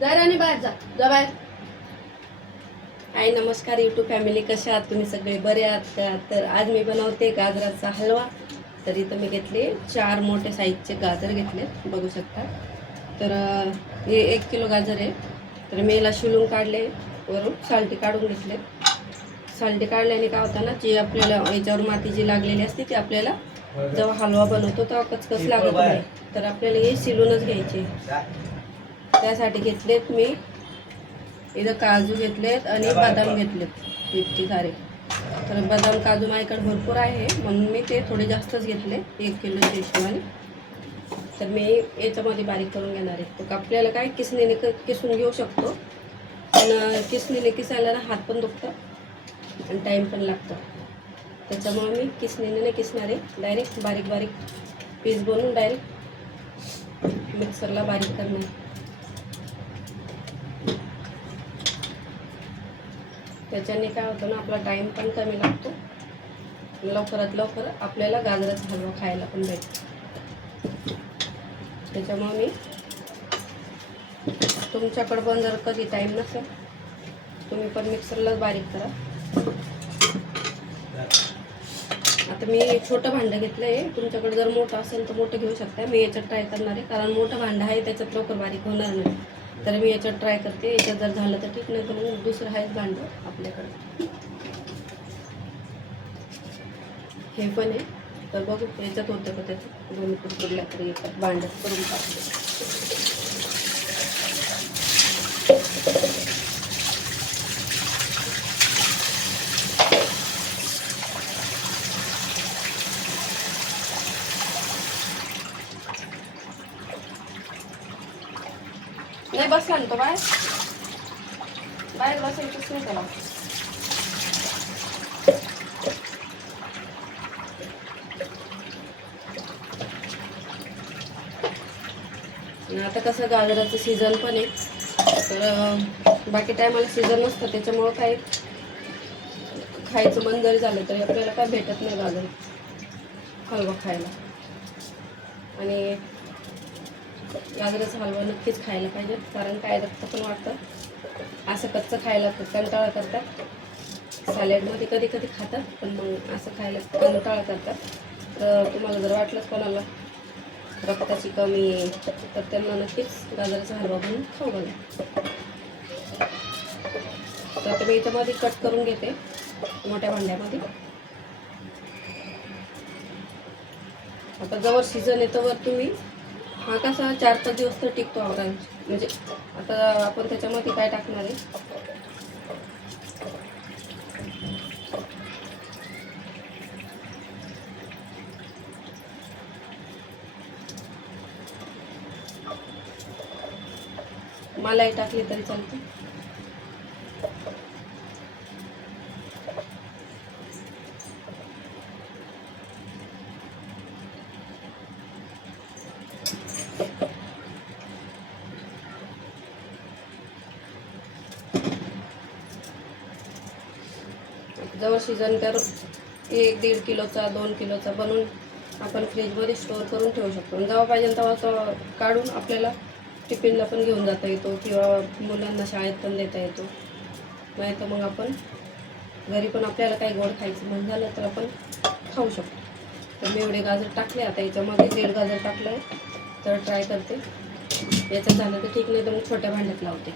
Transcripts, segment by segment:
जा राणी बाहेर जा. जा बाहेर. हाय नमस्कार यूट्यूब फॅमिली कशा आहात? तुम्ही सगळे बरे आहात का? तर आज मी बनवते गाजराचा हलवा. तर इथं मी घेतले चार मोठे साईजचे गाजर घेतले बघू शकता. तर हे एक किलो गाजर आहे. तर मी याला शिलून काढले वरून सालटी काढून घेतले. सालटी काढल्याने काय होतं ना जी आपल्याला याच्यावर माती जी लागलेली असते ती आपल्याला जेव्हा हलवा बनवतो तेव्हा कचकच लागत नाही. तर आपल्याला हे शिलूनच घ्यायचे. त्यासाठी घेतलेत मी. इथं काजू घेतलेत आणि बदाम घेतलेत. इतके सारे तर बदाम काजू माझ्याकडे भरपूर आहे. म्हणून मी ते थोडे जास्तच घेतले. एक किलोच्या हिशोबाने तर मी याच्यामध्ये बारीक करून घेणार आहे. तर आपल्याला काय किसणीने क- किसून घेऊ शकतो. पण किसणीने किसायला ना हात पण दुखतं आणि टाईम पण लागतं. त्याच्यामुळे मी किसणीने नाही किसणार आहे. डायरेक्ट बारीक बारीक पीस बनवून डायरेक्ट मिक्सरला बारीक करणार. त्याच्याने काय होतं ना आपला टाईम पण कमी लागतो. लवकरात लवकर आपल्याला गाजराचा हलवा खायला पण भेटतो. त्याच्यामुळे मी तुमच्याकडं पण जर कधी टाईम नसेल तुम्ही पण मिक्सरलाच बारीक करा. आता मी छोटं भांडं घेतलं आहे तुमच्याकडे जर मोठं असेल तर मोठं घेऊ शकता मी याच्यात ट्राय करणार आहे. कारण मोठं भांडं आहे त्याच्यात लवकर बारीक होणार नाही. तर मी याच्यात ट्राय करते. याच्यात जर झालं तर ठीक नाही तर मग दुसरं आहेच भांडं आपल्याकडे. हे पण आहे. तर बघू याच्यात होतं का त्याचं दोन्ही कुरकुरल्या तरी येतात. भांडं करून टाकले नाही बसला ना तो बाहेर. बाहेर बसायचंच नाही त्याला. आता कसं गाजराचं सीझन पण आहे. तर बाकी टायमाला सीझन नसतं त्याच्यामुळं काय खायचं मन जरी झालं तरी आपल्याला काय भेटत नाही गाजर. हलवा खायला. आणि गाजराचा हलवा नक्कीच खायला पाहिजे. कारण काय रक्त पण वाटतं असं कच्चं खायला कंटाळा करतात. सॅलेडमध्ये कधी कधी खातात पण मग असं खायला कंटाळा करतात. तर तुम्हाला जर वाटलं कोणाला रक्ताची कमी आहे तर त्यांना नक्कीच गाजराचा हलवा बनवून खाऊ घाला. तर आता मी याच्यामध्ये कट करून घेते मोठ्या भांड्यामध्ये. आता जवळ सीझन येतं वर तुम्ही हा कसा चार पाच दिवस तर टिकतो ऑरेंज म्हणजे आता आपण त्याच्यामध्ये काय टाकणार आहे? मलाई टाकली तरी चालते. जवळ सीझन एक दीड किलोचा दोन किलोचा बनवून आपण फ्रीजमध्ये स्टोअर करून ठेवू शकतो. आणि जेव्हा पाहिजे तेव्हा तो काढून आपल्याला टिफिनला पण घेऊन जाता येतो किंवा मुलांना शाळेत पण देता येतो. नाही तर मग आपण घरी पण आपल्याला काही गोड खायचं म्हण झालं तर आपण खाऊ शकतो. तर मी एवढे गाजर टाकले आता याच्यामध्ये दीड गाजर टाकलं आहे तर ट्राय करते. याचं झालं तर ठीक नाही तर मग छोट्या भांड्यात लावते.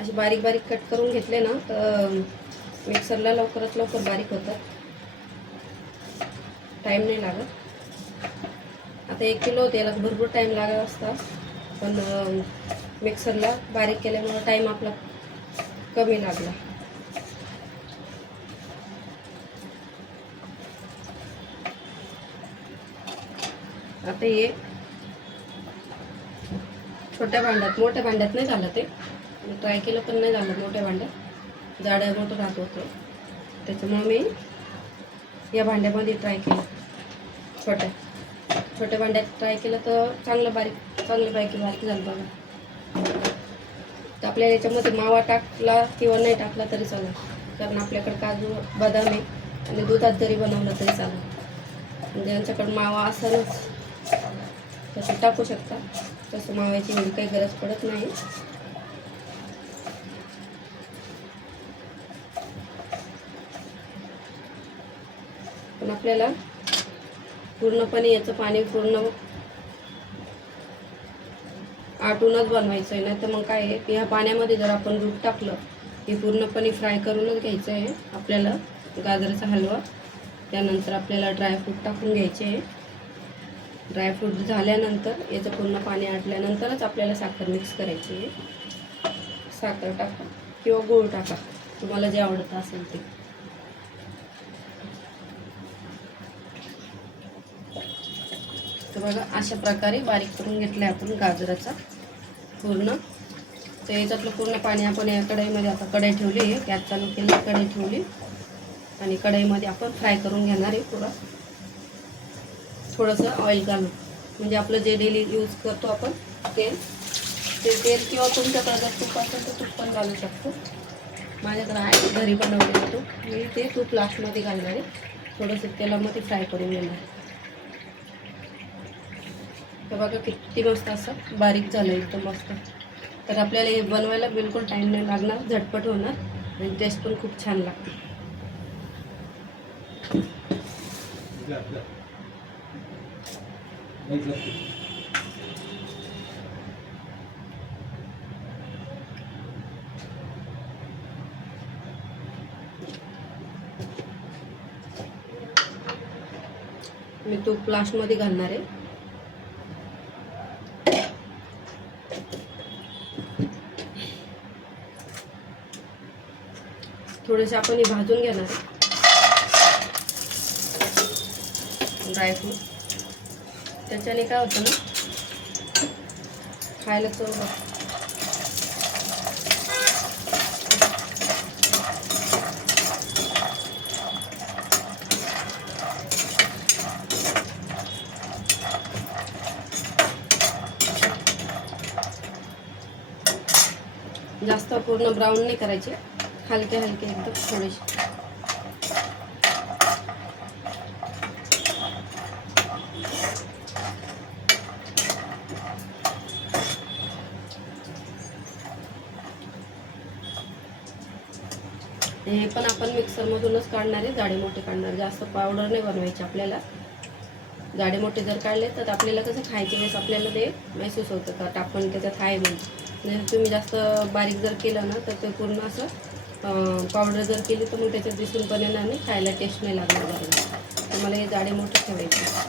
असे बारीक बारीक कट करून घेतले ना तर मिक्सरला लवकरात लवकर बारीक होतात. टाईम नाही लागत. आता एक किलो त्याला भरपूर टाईम लागत असता. पण मिक्सरला बारीक केल्यामुळं टाईम आपला कमी लागला. आता हे छोट्या भांड्यात मोठ्या भांड्यात नाही झालं ते. ट्राय केलं पण नाही झालं मोठ्या भांड्यात जाड्या मोठं राहत होतं. त्याच्यामुळं मी या भांड्यामध्ये ट्राय केलं. छोट्या छोट्या भांड्यात ट्राय केलं तर चांगलं बारीक चांगलं बारीक झालं बघा. तर आपल्या याच्यामध्ये मावा टाकला किंवा नाही टाकला तरी चालेल. कारण आपल्याकडे काजू बदाम आहे आणि दुधात जरी बनवलं तरी चालेल. म्हणजे यांच्याकडे मावा असेलच. तसं टाकू शकता. तसं माव्याची एवढी काही गरज पडत नाही. पण आपल्याला पूर्णपणे याचं पाणी पूर्ण आटूनच बनवायचं आहे. नाही तर मग काय आहे की ह्या पाण्यामध्ये जर आपण दूध टाकलं हे पूर्णपणे फ्राय करूनच घ्यायचं आहे. आपल्याला गाजराचा हलवा त्यानंतर आपल्याला ड्रायफ्रूट टाकून घ्यायचे आहे. ड्रायफ्रूट झाल्यानंतर याचं पूर्ण पाणी आटल्यानंतरच आपल्याला साखर मिक्स करायची आहे. साखर टाका किंवा गूळ टाका तुम्हाला जे आवडतं असेल ते. तर बघा अशा प्रकारे बारीक करून घेतलं आहे आपण गाजराचा पूर्ण. तर याच्यातलं पूर्ण पाणी आपण या कढईमध्ये आता कढई ठेवली आहे. गॅस चालू केली कढई ठेवली. आणि कढईमध्ये आपण फ्राय करून घेणार आहे पुरा. थोडंसं ऑइल घालून. म्हणजे आपलं जे डेली यूज करतो आपण तेल. ते तेल किंवा तुमच्याकडे जर तूप असेल तर तूप पण घालू शकतो. माझ्याकडे आहे घरी बनवलेलं तूप. मी ते तूप लास्टमध्ये घालणार आहे. थोडंसं तेलामध्ये फ्राय करून घेणार हे बघा किती मस्त असं बारीक झालं एकदम मस्त. तर आपल्याला हे बनवायला बिलकुल टाईम नाही लागणार झटपट होणार आणि टेस्ट पण खूप छान लागते. मी तूप लास्टमध्ये घालणार आहे. थोडेसे आपण हे भाजून घेणार. ड्रायफ्रूट त्याच्याने काय होतं ना खायला चव जास्त पूर्ण ब्राऊन नाही करायचे. हलके हलके एकदम थोडेसे. हे पण आपण मिक्सरमधूनच काढणार आहे. जाडे मोठे काढणार. जास्त पावडर नाही बनवायची आपल्याला. जाडे मोठे जर काढले तर आपल्याला कसं खायचे वेळेस आपल्याला ते महसूस होतं का? टाकून त्याच्यात आहे म्हणून जर तुम्ही जास्त बारीक जर केलं ना तर ते पूर्ण असं पावडर जर केली तर मग त्याच्यात दिसून पण येणार नाही खायला टेस्ट नाही लागणार बरोबर. तर मला हे जाडे मोठे ठेवायचे.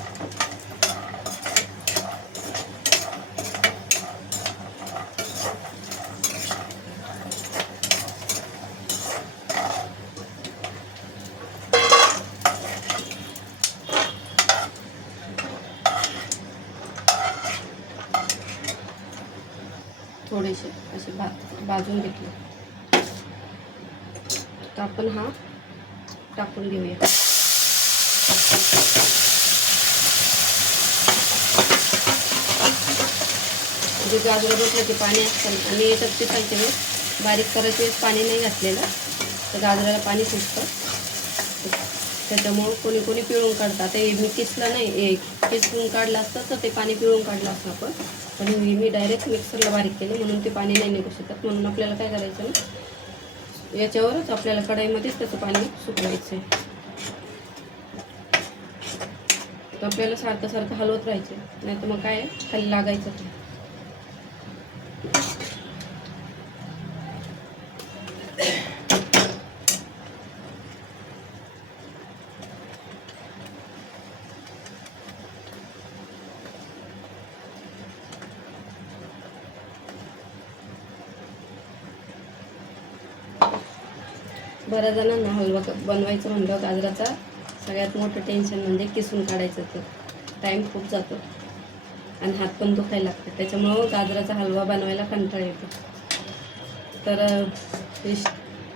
थोडेसे असे भा भाजून घेतले. आपण हा टाकून घेऊया. म्हणजे जे गाजर बसलं पाणी असतं आणि याच्यात ते सांगते मी बारीक करायचे वेळेस पाणी नाही घातलेलं. तर गाजराला पाणी सुटतं. त्याच्यामुळं कोणी कोणी पिळून काढतात. ते मी किसलं नाही. किसून काढलं असतं तर ते पाणी पिळून काढलं असतं आपण. पण मी मी डायरेक्ट मिक्सरला बारीक केलं. म्हणून ते पाणी नाही निघू शकत. म्हणून आपल्याला काय करायचं ना याच्यावरच आपल्याला कढाईमध्येच त्याचं पाणी सुकवायचं आहे आपल्याला सारखं सारखं हलवत राहायचं नाही तर मग काय? खाली लागायचं बऱ्याच जणांना हलवा बनवायचं म्हणलं गाजराचा सगळ्यात मोठं टेन्शन म्हणजे किसून काढायचं ते. टाईम खूप जातो. आणि हात पण दुखायला लागतात. त्याच्यामुळं गाजराचा हलवा बनवायला कंटाळा येतो. तर हे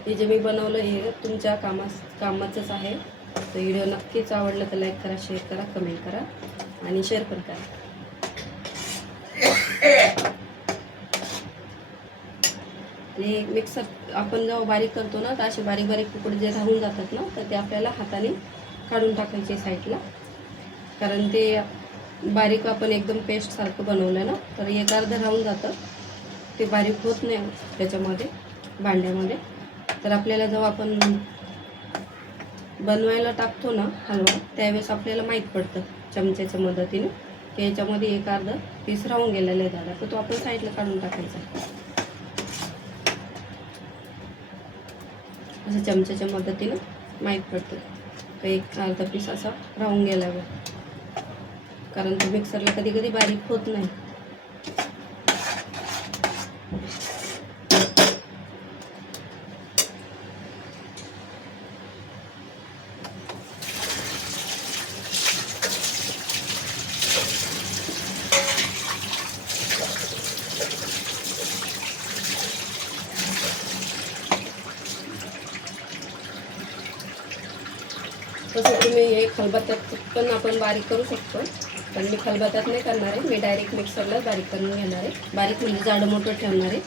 हे जे मी बनवलं हे तुमच्या कामास कामाचंच आहे. तर व्हिडिओ नक्कीच आवडलं तर लाईक करा शेअर करा कमेंट करा आणि शेअर पण करा. आणि मिक्सर आपण जेव्हा बारीक करतो ना तर असे बारीक बारीक तुकडे जे राहून जातात ना तर ते आपल्याला हाताने काढून टाकायचे साईडला कारण ते बारीक आपण एकदम पेस्टसारखं बनवलं ना तर एक अर्धं राहून जातं. ते बारीक होत नाही त्याच्यामध्ये भांड्यामध्ये. तर आपल्याला जेव्हा आपण बनवायला टाकतो ना हलवा त्यावेळेस आपल्याला माहीत पडतं चमच्याच्या मदतीने. की याच्यामध्ये एक अर्धं पीस राहून गेलेलं आहे दादा तर तो आपण साईडला काढून टाकायचा. असं चमच्याच्या मदतीनं माहीत पडतं. का एक अर्धा पीस असा राहून गेल्यावर कारण तो मिक्सरला कधी कधी बारीक होत नाही तसं तुम्ही हे खलबत्त्यात पण आपण बारीक करू शकतो. पण मी खलबत्त्यात नाही करणार आहे. मी डायरेक्ट मिक्सरलाच बारीक करून घेणार आहे. बारीक म्हणजे जाडं मोठं ठेवणार आहे.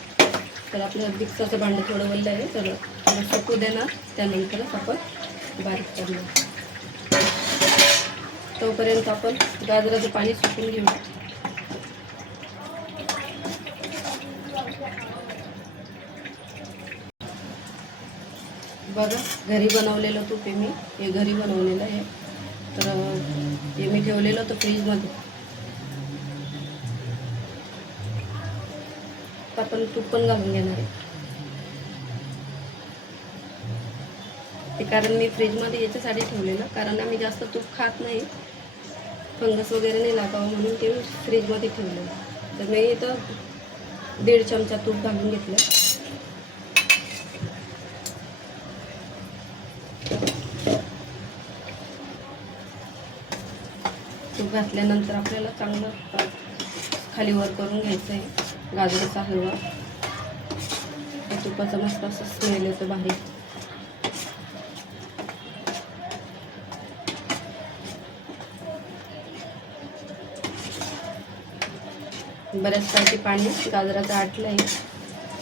तर आपलं मिक्सरचं भांडं थोडं वल्लं आहे. तर थोडं सुकू देणार. त्यानंतरच आपण बारीक करणार. तोपर्यंत आपण गाजराचं पाणी सुकून घेऊ बघा घरी बनवलेलं तूप आहे मी. हे घरी बनवलेलं आहे. तर हे मी ठेवलेलं होतं फ्रीजमध्ये. आपण तूप पण घालून घेणार आहे. ते कारण मी फ्रीजमध्ये याच्यासाठी ठेवलेलं कारण आम्ही जास्त तूप खात नाही. फंगस वगैरे नाही लागावं म्हणून ते फ्रीजमध्ये ठेवलेलं तर मी इथं दीड चमचा तूप घालून घेतलं. घातल्यानंतर आपल्याला चांगलं खाली वर करून घ्यायचं आहे गाजराचा हलवा. तुपाचा मस्त असं स्मेल येतो बाहेर. बऱ्याच काळची पाणी गाजराचं आटलं आहे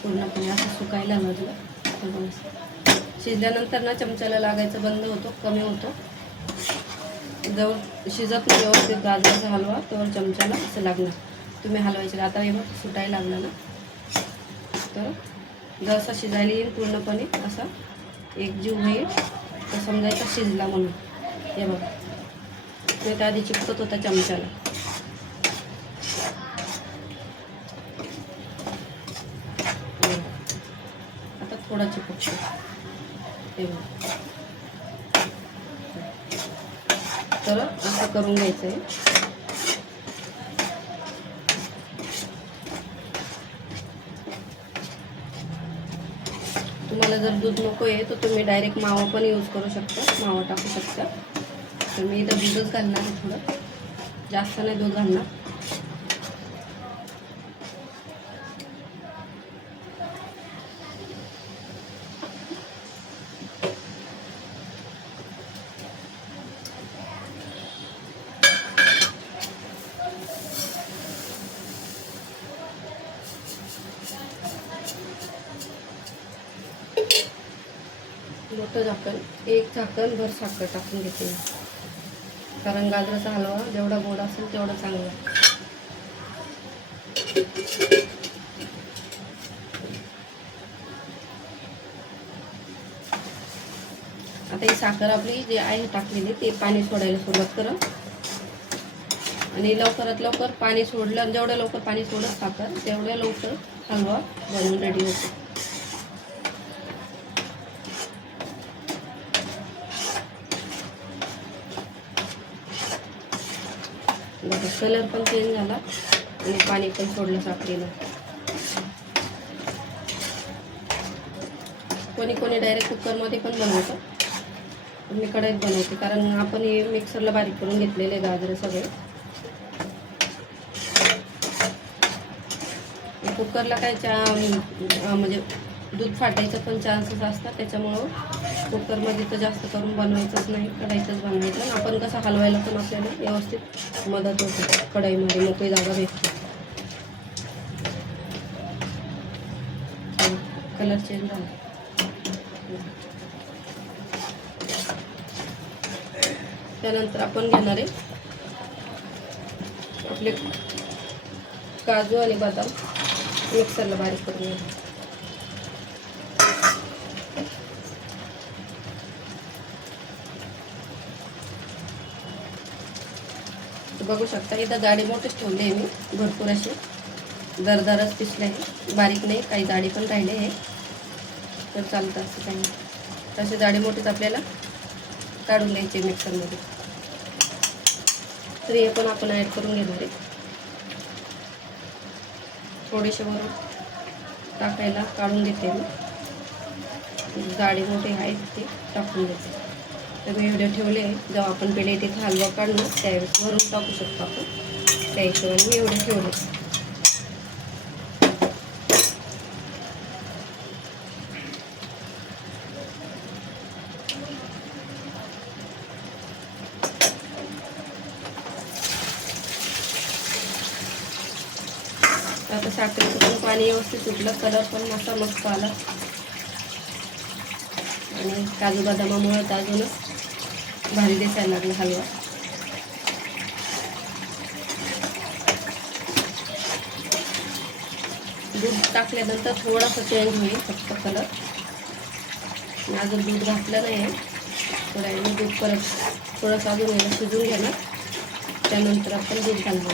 पूर्णपणे असं सुकायला लागलं. शिजल्यानंतर ना चमच्याला लागायचं बंद होतो कमी होतो. जवळ शिजत नाही व्यवस्थित गाजराचा हलवा तर चमच्याला असं लागणार. तुम्ही हलवायचे आता हे बघ सुटायला लागलं ना. तर जसं शिजायला येईल पूर्णपणे असा एक जीव होईल. तर समजायचा शिजला म्हणून. हे बघ. नाही तर आधी चिपकत होता चमच्याला. आता थोडा चिपकतो. हे बघ तर असं करून घ्यायचं आहे तुम्हाला जर दूध नको आहे तर तुम्ही डायरेक्ट मावा पण यूज करू शकता. मावा टाकू शकता. तर मी इथं दूधच घालणार आहे थोडं. जास्त नाही दूध घालणार. मोठं झाकण एक झाकण भर साखर टाकून घेते कारण गाजराचा हलवा जेवढा गोड असेल तेवढा चांगला. आता ही साखर आपली जी आहे टाकलेली ते पाणी सोडायला सुरुवात करा. आणि लवकरात लवकर पाणी सोडलं जेवढ्या लवकर पाणी सोडत साखर तेवढ्या लवकर हलवा बनवून रेडी होतो. बघा कलर पण चेंज झाला आणि पाणी पण सोडलं साखरेनं. कोणी कोणी डायरेक्ट कुकरमध्ये पण बनवतं. पण मी कढईत बनवते कारण आपण हे मिक्सरला बारीक करून घेतलेले गाजरे सगळे. कुकरला काय चा म्हणजे दूध फाटायचं पण चान्सेस असतात त्याच्यामुळं कुकरमध्ये तर जास्त करून बनवायचंच नाही कढाईचंच बनवायचं. आणि आपण कसं हलवायला पण आपल्याला व्यवस्थित मदत होते. कढाईमध्ये मोकळी जागा भेटते. कलर चेंज झाला. त्यानंतर आपण घेणार आहे आपले काजू आणि बदाम. मिक्सरला बारीक करून घेणार बघू शकता. इथं जाडी मोठीच ठेवले आहे मी. भरपूर अशी. दरदरच पिसले आहे. बारीक नाही काही जाडी पण राहिले आहे. तर चालतं असं काही तसे जाडी मोठीच आपल्याला काढून द्यायचे मिक्सरमध्ये. तर हे पण आपण ॲड करून घेणार आहे. थोडेसे वरून टाकायला काढून घेते मी. जाडी मोठी आहेत ते टाकून देते. तर मी व्हिडिओ ठेवले आहे. जेव्हा आपण पहिले तिथे हलवा काढणार त्यावेळेस भरून टाकू शकतो आपण. त्या हिशोबाने मी एवढे ठेवले. आता साखरेचं पण पाणी व्यवस्थित सुटलं. कलर पण असा मस्त आला. आणि काजू बदामामुळे अजूनच. भारी दिसायला लागला हलवा. दूध टाकल्यानंतर थोडासा चेंज होईल फक्त कलर अजून दूध घातलं नाही आहे. थोड्या दूध परत थोडंसं अजून याला शिजून घेणार. त्यानंतर आपण दूध घालणार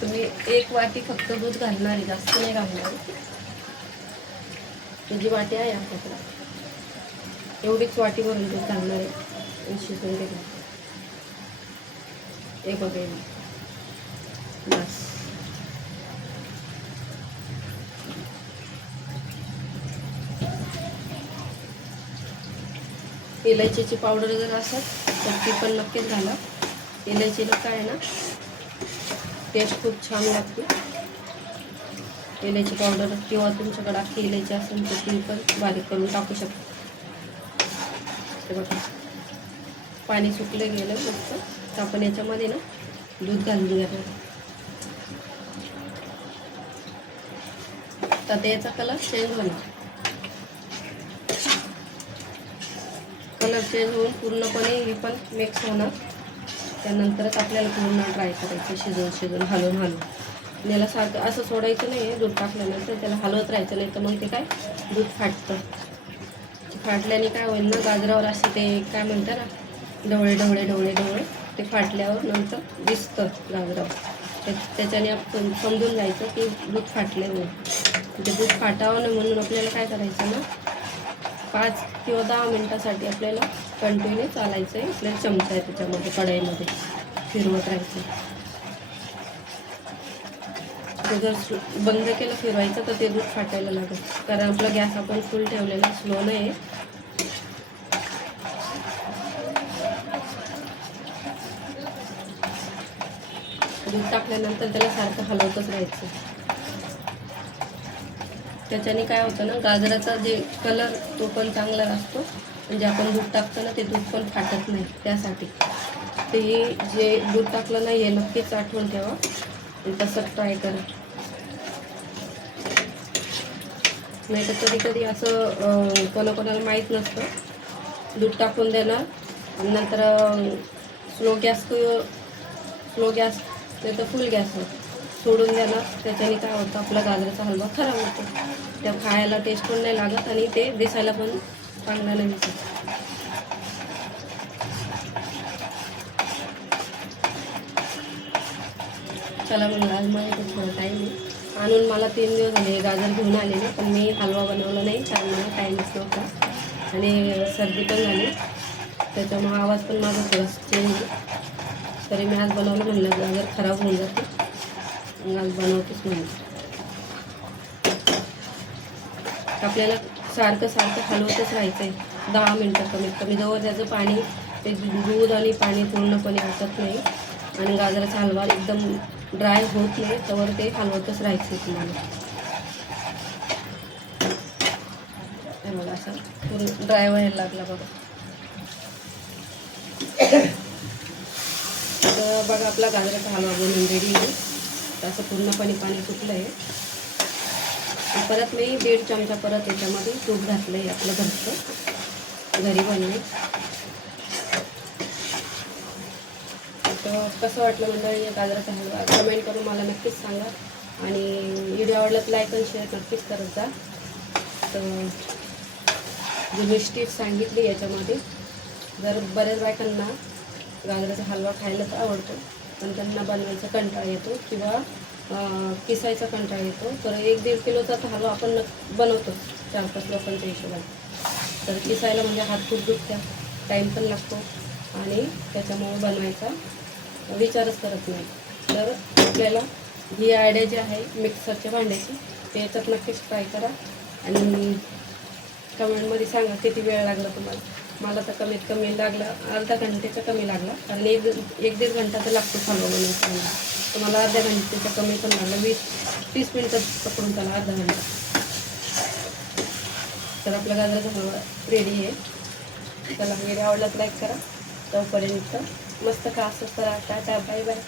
तुम्ही एक वाटी फक्त दूध घालणार आहे जास्त नाही घालणार. तुझी वाटी आहे आमच्याकडे. एवढीच वाटी भरून दूध घालणार आहे. शिजून हे बघे बस. इलायचीची पावडर जर असत तर ती पण नक्कीच घाला. इलायचीला काय आहे ना? टेस्ट खूप छान लागते. इलायची पावडर किंवा तुमच्याकडे अख्खी इलायची असेल तर ती पण बारीक करून टाकू शकता. बघा. पाणी सुकलं गेलं फक्त. तर आपण याच्यामध्ये ना दूध घालून घ्यायला तर त्याचा कलर चेंज होणार. कलर चेंज होऊन पूर्णपणे हे पण मिक्स होणार. त्यानंतरच आपल्याला पूर्ण ड्राय करायचं शिजवून शिजवून हलवून हलवून. याला सारखं असं सोडायचं नाही आहे दूध टाकल्यानंतर त्याला हलवत राहायचं नाही तर मग ते काय? दूध फाटतं. फाटल्याने काय होईल ना गाजरावर असे ते काय म्हणतात ना ढवळे ढवळे ढवळे ढवळे ते फाटल्यावर नंतर दिसतं गाजरावर त्या त्याच्याने आपण समजून जायचं की दूध फाटले म्हणून. ते दूध फाटावं नाही म्हणून आपल्याला काय करायचं ना पाच किंवा दहा मिनटासाठी आपल्याला कंटिन्यू चालायचं आहे. आपल्याला चमचा आहे त्याच्यामध्ये कढईमध्ये फिरवत राहायचं. ते जर बंद केलं फिरवायचं तर ते दूध फाटायला लागेल. कारण आपला गॅस आपण फुल ठेवलेला स्लो नाही आहे दूध टाकल्यानंतर त्याला सारखं हलवतच राहायचं. त्याच्याने काय होतं ना गाजराचा जे कलर तो पण चांगला असतो. म्हणजे आपण दूध टाकतो ना ते दूध पण फाटत नाही त्यासाठी. ते जे दूध टाकलं नाही हे नक्कीच आठवून ठेवा. तसं ट्राय करा. नाही तर कधी कधी असं कोणाकोणाला माहीत नसतं. दूध टाकून देणार. नंतर स्लो गॅस स्लो गॅस नाही तर फुल गॅसवर सोडून देणार. त्याच्याने काय होतं आपला गाजराचा हलवा खराब होतो. त्या खायला टेस्ट पण नाही लागत आणि ते दिसायला पण चांगला नाही चला मग आज मला इथे थोडा टाईम आहे. आणून मला तीन दिवस झाले गाजर घेऊन आलेले पण मी हलवा बनवला नाही कारण मला टाईमच नव्हता आणि सर्दी पण झाली. त्याच्यामुळं आवाज पण माझा थोडासा चेंज आहे. तरी मी आज बनवलं म्हणलं गाजर खराब होऊन जाते. आज बनवतेच म्हणलं. आपल्याला सारखं सारखं हलवतच राहायचं आहे दहा मिनटं कमीत कमी. जवळ त्याचं पाणी ते दूध आणि पाणी पूर्णपणे हटत नाही. आणि गाजराचा हलवा एकदम ड्राय होत नाही. त्यावर ते हलवतच राहायचं आहे तुम्हाला बघा असं पूर्ण ड्राय व्हायला लागला बघा. तर बघा आपला गाजराचा हलवा बनून रेडी आहे. असं पूर्णपणे पाणी सुटलं आहे परत मी दीड चमचा परत याच्यामध्ये तूप घातलं आहे आपलं घरचं. घरी बनले तर कसं वाटलं मंडळी या गाजराचा हलवा? कमेंट करून मला नक्कीच सांगा. आणि व्हिडिओ आवडला तर लाईक आणि शेअर नक्कीच करत जा. तर जी मी सांगितली याच्यामध्ये जर बऱ्याच बायकांना गाजराचा हलवा खायला तर आवडतो पण त्यांना बनवायचा कंटाळा येतो किंवा पिसायचा किसायचा कंटाळा येतो. तर एक दीड किलोचा तर हलवा आपण बनवतो. चार पाच लोकांच्या हिशोबाने. तर पिसायला म्हणजे हात खूप दुखत्या. टाईम पण लागतो. आणि त्याच्यामुळे बनवायचा विचारच करत नाही. तर आपल्याला ही आयडिया जी आहे मिक्सरच्या भांड्याची ते याच्यात नक्कीच ट्राय करा. आणि कमेंटमध्ये सांगा किती वेळ लागला तुम्हाला. मला तर कमीत कमी लागला अर्धा घंटेचा कमी लागला. कारण एक एक दीड घंटा तर लागतो हलवा बनवायला तर मला अर्ध्या घंटेचा कमी पण लागला. वीस तीस मिनटं पकडून चाला अर्धा घंटा. तर आपला गाजराचा हलवा रेडी आहे. त्याला व्हिडिओ आवडला तर लाईक करा. तोपर्यंत मस्त का असं राहता बाय बाय